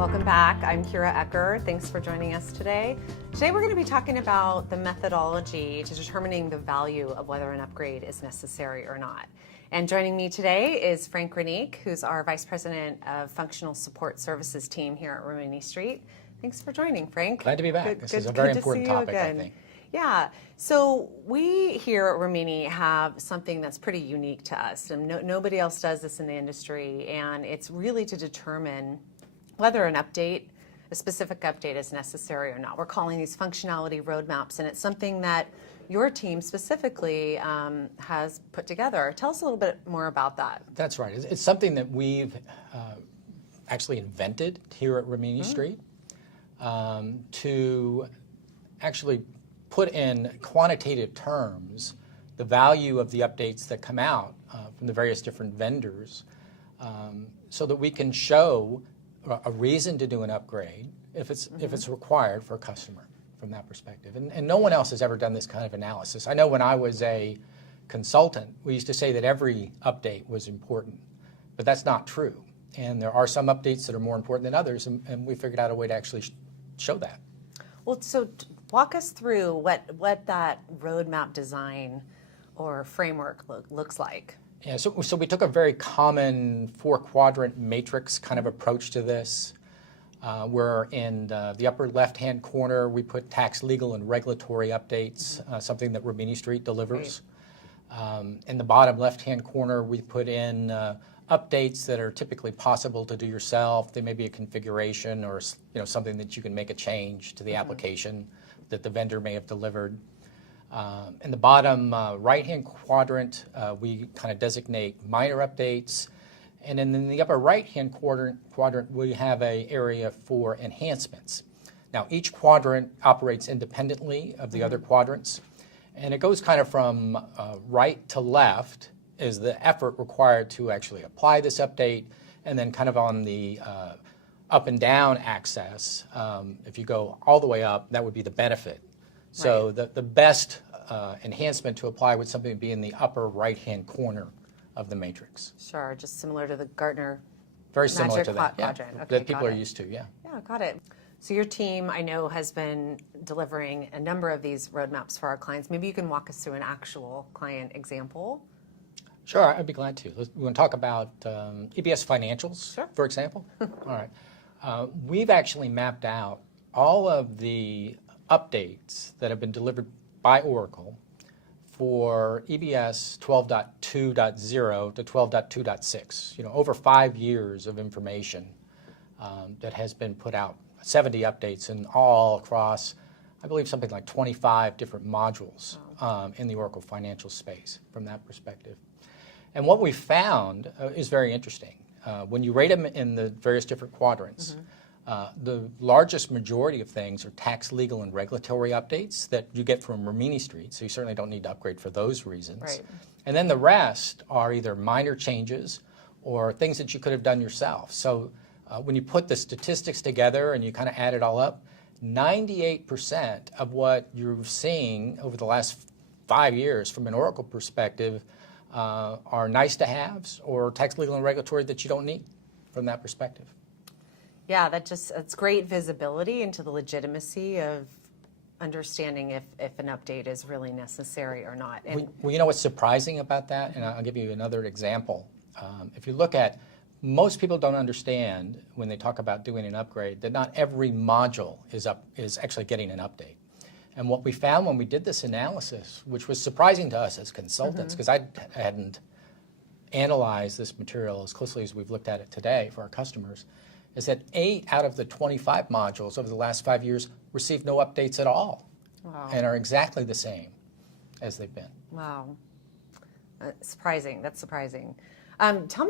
Welcome back. I'm Kira Ecker. Thanks for joining us today. Today we're going to be talking about the methodology to determining the value of whether an upgrade is necessary or not. And joining me today is Frank Rimini, who's our Vice President of Functional Support Services team here at Rimini Street. Thanks for joining, Frank. Glad to be back. This is a very important topic, I think. Yeah, so we here at Rimini have something that's pretty unique to us, and nobody else does this in the industry, and it's really to determine whether an update, a specific update, is necessary or not. We're calling these functionality roadmaps, and it's something that your team specifically has put together. Tell us a little bit more about that. That's right. It's something that we've actually invented here at Rimini Street to actually put in quantitative terms the value of the updates that come out from the various different vendors so that we can show a reason to do an upgrade if it's required for a customer from that perspective. And no one else has ever done this kind of analysis. I know when I was a consultant, we used to say that every update was important, but that's not true. And there are some updates that are more important than others, and we figured out a way to actually show that. Well, so walk us through what that roadmap design or framework looks like. Yeah, so we took a very common 4-quadrant matrix kind of approach to this, where in the upper left-hand corner we put tax, legal, and regulatory updates, something that Rimini Street delivers. Right. In the bottom left-hand corner we put in updates that are typically possible to do yourself. They may be a configuration or something that you can make a change to the application that the vendor may have delivered. In the bottom right-hand quadrant, we kind of designate minor updates. And then in the upper right-hand quadrant, we have an area for enhancements. Now, each quadrant operates independently of the other quadrants. And it goes kind of from right to left is the effort required to actually apply this update. And then kind of on the up and down axis, if you go all the way up, that would be the benefit. So right. the best enhancement to apply would something be in the upper right-hand corner of the matrix. Sure, just similar to the Gartner Very similar to that, quadrant. Yeah, okay, that people are used to, yeah. Yeah, got it. So your team, I know, has been delivering a number of these roadmaps for our clients. Maybe you can walk us through an actual client example. Sure, I'd be glad to. We want to talk about EBS financials, sure. For example. All right. We've actually mapped out all of the updates that have been delivered by Oracle for EBS 12.2.0 to 12.2.6. Over 5 years of information that has been put out, 70 updates and all across, I believe, something like 25 different modules in the Oracle financial space from that perspective. And what we found is very interesting. When you rate them in the various different quadrants, the largest majority of things are tax, legal, and regulatory updates that you get from Rimini Street, so you certainly don't need to upgrade for those reasons. Right. And then the rest are either minor changes or things that you could have done yourself. So when you put the statistics together and you kind of add it all up, 98% of what you're seeing over the last 5 years from an Oracle perspective are nice-to-haves or tax, legal, and regulatory that you don't need from that perspective. Yeah, it's great visibility into the legitimacy of understanding if an update is really necessary or not. And well, you know what's surprising about that? And I'll give you another example. If you look at, most people don't understand when they talk about doing an upgrade that not every module is actually getting an update. And what we found when we did this analysis, which was surprising to us as consultants, because I hadn't analyzed this material as closely as we've looked at it today for our customers, is that 8 out of the 25 modules over the last 5 years received no updates at all. Wow. And are exactly the same as they've been. Wow. Surprising. That's surprising. Tell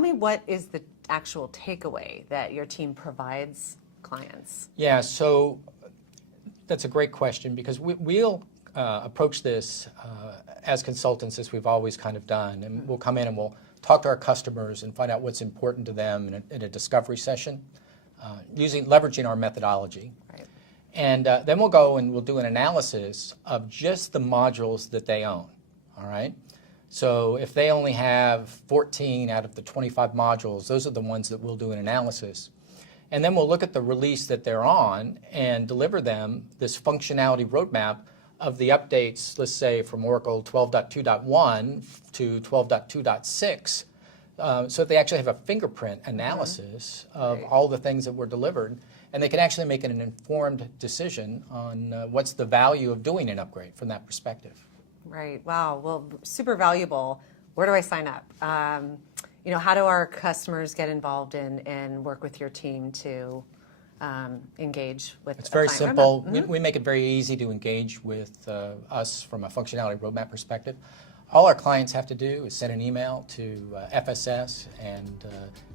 me what is the actual takeaway that your team provides clients? Yeah, so that's a great question, because we'll approach this as consultants, as we've always kind of done, and we'll come in and we'll talk to our customers and find out what's important to them in a discovery session, leveraging our methodology. Right. And then we'll go and we'll do an analysis of just the modules that they own, all right? So if they only have 14 out of the 25 modules, those are the ones that we'll do an analysis. And then we'll look at the release that they're on and deliver them this functionality roadmap of the updates, let's say from Oracle 12.2.1 to 12.2.6, so that they actually have a fingerprint analysis of all the things that were delivered, and they can actually make an informed decision on what's the value of doing an upgrade from that perspective. Right. Wow. Well, super valuable. Where do I sign up? How do our customers get involved and work with your team to engage with? It's very client simple. roadmap? We make it very easy to engage with us from a functionality roadmap perspective. All our clients have to do is send an email to FSS, and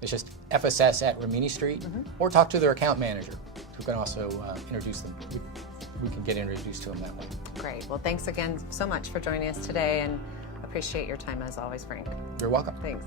it's just FSS@Rimini Street, or talk to their account manager, who can also introduce them. We can get introduced to them that way. Great. Well, thanks again so much for joining us today, and appreciate your time as always, Frank. You're welcome. Thanks.